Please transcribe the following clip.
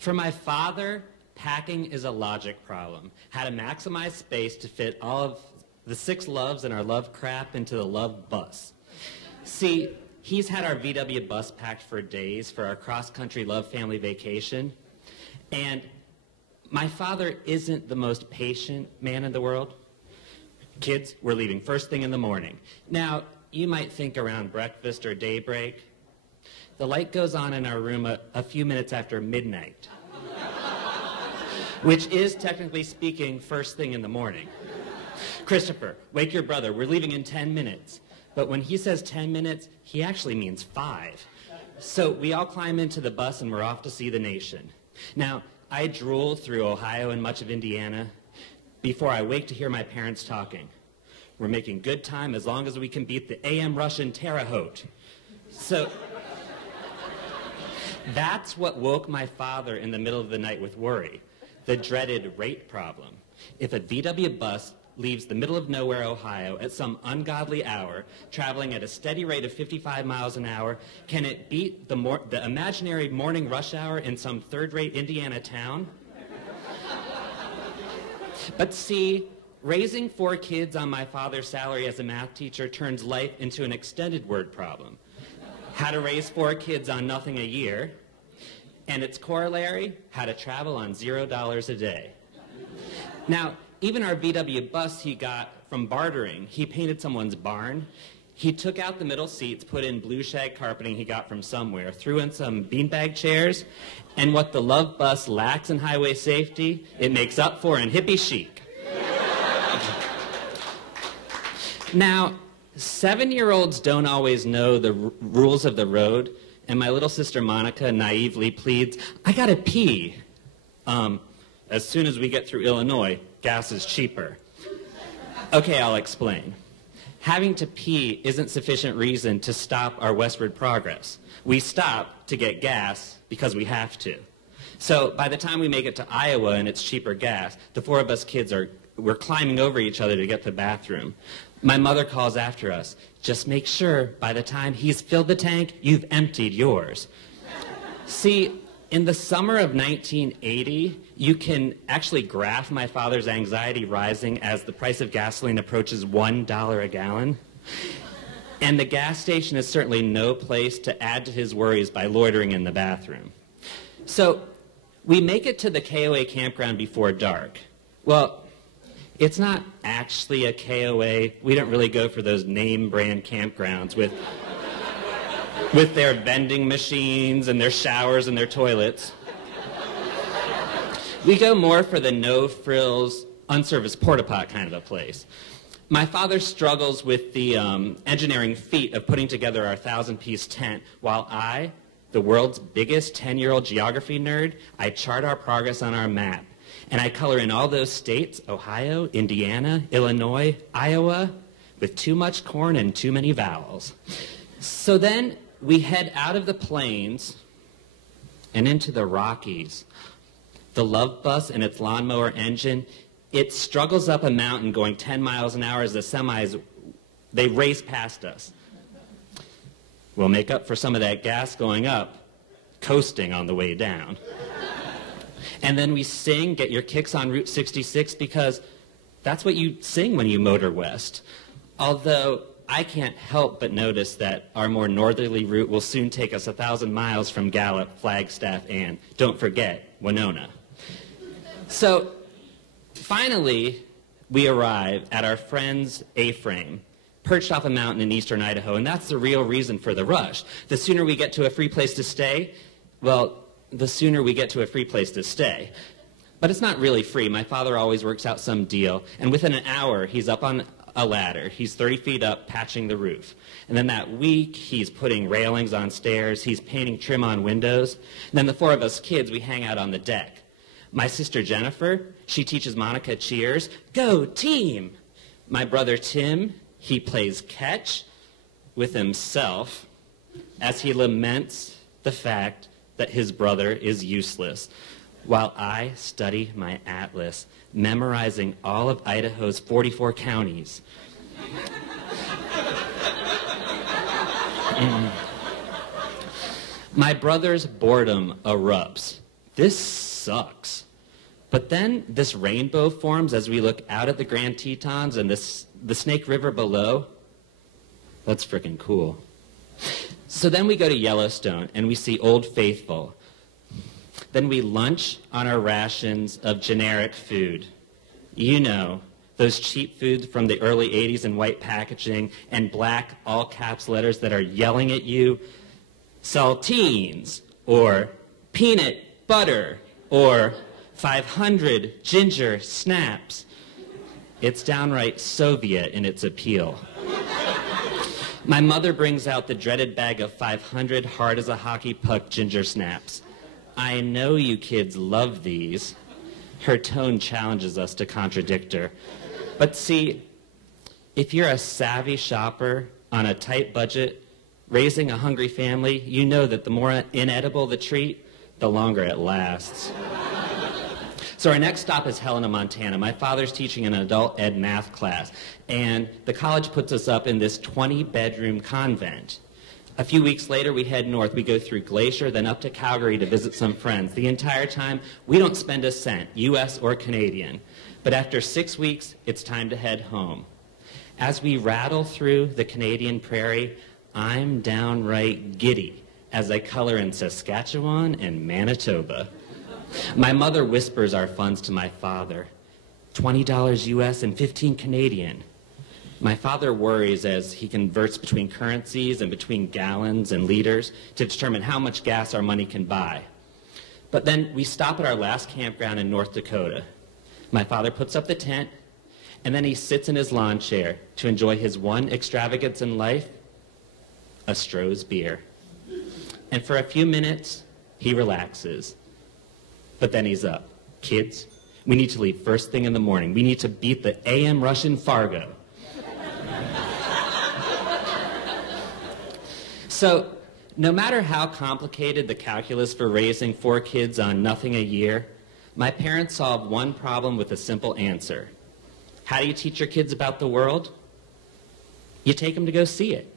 For my father, packing is a logic problem. How to maximize space to fit all of the 6 loves and our love crap into the love bus. See, he's had our VW bus packed for days for our cross-country love family vacation. And my father isn't the most patient man in the world. Kids, we're leaving first thing in the morning. Now, you might think around breakfast or daybreak. The light goes on in our room a few minutes after midnight, which is, technically speaking, first thing in the morning. Christopher, wake your brother. We're leaving in 10 minutes. But when he says 10 minutes, he actually means 5. So we all climb into the bus and we're off to see the nation. Now, I drool through Ohio and much of Indiana before I wake to hear my parents talking. We're making good time as long as we can beat the AM rush in Terre Haute. So that's what woke my father in the middle of the night with worry, the dreaded rate problem. If a VW bus leaves the middle of nowhere, Ohio, at some ungodly hour, traveling at a steady rate of 55 miles an hour, can it beat the imaginary morning rush hour in some third-rate Indiana town? But see, raising 4 kids on my father's salary as a math teacher turns life into an extended word problem. How to raise 4 kids on nothing a year, and its corollary, how to travel on $0 a day. Now, even our VW bus he got from bartering, he painted someone's barn. He took out the middle seats, put in blue shag carpeting he got from somewhere, threw in some beanbag chairs, and what the love bus lacks in highway safety, it makes up for in hippie chic. Now, 7-year-olds don't always know the rules of the road, and my little sister Monica naively pleads, I gotta pee. As soon as we get through Illinois, gas is cheaper. Okay, I'll explain. Having to pee isn't sufficient reason to stop our westward progress. We stop to get gas because we have to. So by the time we make it to Iowa and it's cheaper gas, the 4 of us kids we're climbing over each other to get to the bathroom. My mother calls after us, just make sure by the time he's filled the tank, you've emptied yours. See, in the summer of 1980, you can actually graph my father's anxiety rising as the price of gasoline approaches $1 a gallon. And the gas station is certainly no place to add to his worries by loitering in the bathroom. So we make it to the KOA campground before dark. Well, it's not actually a KOA. We don't really go for those name brand campgrounds with their vending machines and their showers and their toilets. We go more for the no-frills, unserviced porta-pot kind of a place. My father struggles with the engineering feat of putting together our 1,000-piece tent, while I, the world's biggest 10-year-old geography nerd, I chart our progress on our map. And I color in all those states, Ohio, Indiana, Illinois, Iowa, with too much corn and too many vowels. So then we head out of the plains and into the Rockies. The love bus and its lawnmower engine, it struggles up a mountain going 10 miles an hour as the semis, they race past us. We'll make up for some of that gas going up, coasting on the way down. And then we sing, get your kicks on Route 66, because that's what you sing when you motor west. Although I can't help but notice that our more northerly route will soon take us 1,000 miles from Gallup, Flagstaff, and, don't forget, Winona. So finally, we arrive at our friend's A-frame, perched off a mountain in eastern Idaho, and that's the real reason for the rush. The sooner we get to a free place to stay, well, the sooner we get to a free place to stay. But it's not really free. My father always works out some deal, and within an hour, he's up on a ladder. He's 30 feet up, patching the roof. And then that week, he's putting railings on stairs. He's painting trim on windows. And then the 4 of us kids, we hang out on the deck. My sister Jennifer, she teaches Monica cheers. Go team! My brother Tim, he plays catch with himself as he laments the fact that his brother is useless, while I study my atlas, memorizing all of Idaho's 44 counties. My brother's boredom erupts. this sucks. But then this rainbow forms as we look out at the Grand Tetons and the Snake River below. That's freaking cool. So then we go to Yellowstone and we see Old Faithful. Then we lunch on our rations of generic food. You know, those cheap foods from the early 80s in white packaging and black all caps letters that are yelling at you, saltines, or peanut butter, or 500 ginger snaps. It's downright Soviet in its appeal. My mother brings out the dreaded bag of 500 hard as a hockey puck ginger snaps. I know you kids love these. Her tone challenges us to contradict her. But see, if you're a savvy shopper on a tight budget, raising a hungry family, you know that the more inedible the treat, the longer it lasts. So our next stop is Helena, Montana. My father's teaching an adult ed math class, and the college puts us up in this 20-bedroom convent. A few weeks later, we head north. We go through Glacier, then up to Calgary to visit some friends. The entire time, we don't spend a cent, U.S. or Canadian. But after 6 weeks, it's time to head home. As we rattle through the Canadian prairie, I'm downright giddy as I color in Saskatchewan and Manitoba. My mother whispers our funds to my father, $20 U.S. and 15 Canadian. My father worries as he converts between currencies and between gallons and liters to determine how much gas our money can buy. But then we stop at our last campground in North Dakota. My father puts up the tent, and then he sits in his lawn chair to enjoy his one extravagance in life, a Stroh's beer. And for a few minutes, he relaxes. But then he's up. Kids, we need to leave first thing in the morning. We need to beat the AM rush in Fargo. So, no matter how complicated the calculus for raising 4 kids on nothing a year, my parents solved one problem with a simple answer. How do you teach your kids about the world? You take them to go see it.